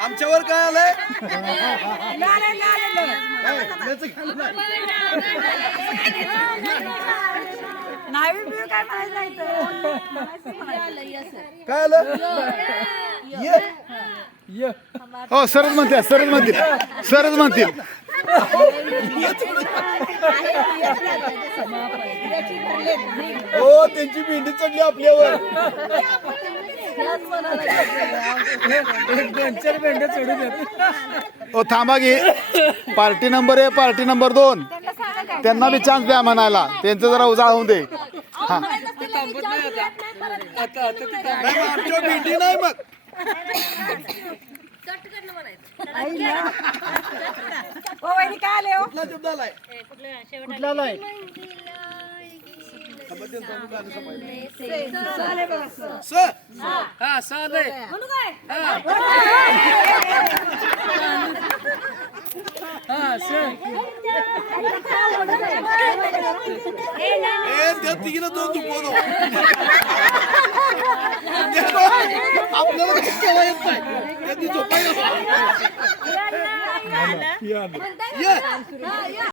आमच्यावर काय आलंय काय आलं हो सरच म्हणतील सरच म्हणतील हो त्यांची भेंडी चढली आपल्यावर ओ थांबा घे पार्टी नंबर 1 पार्टी नंबर 2 त्यांना बी चान्स द्या म्हणायला त्यांचं जरा उजाळ होऊन दे हा आमच्या भेंडी नाही मग काय आले हो कुठला शब्द आलाय तिघीला दोन दुखवतो आपल्याला केला येत नाही त्यांनी झोपायला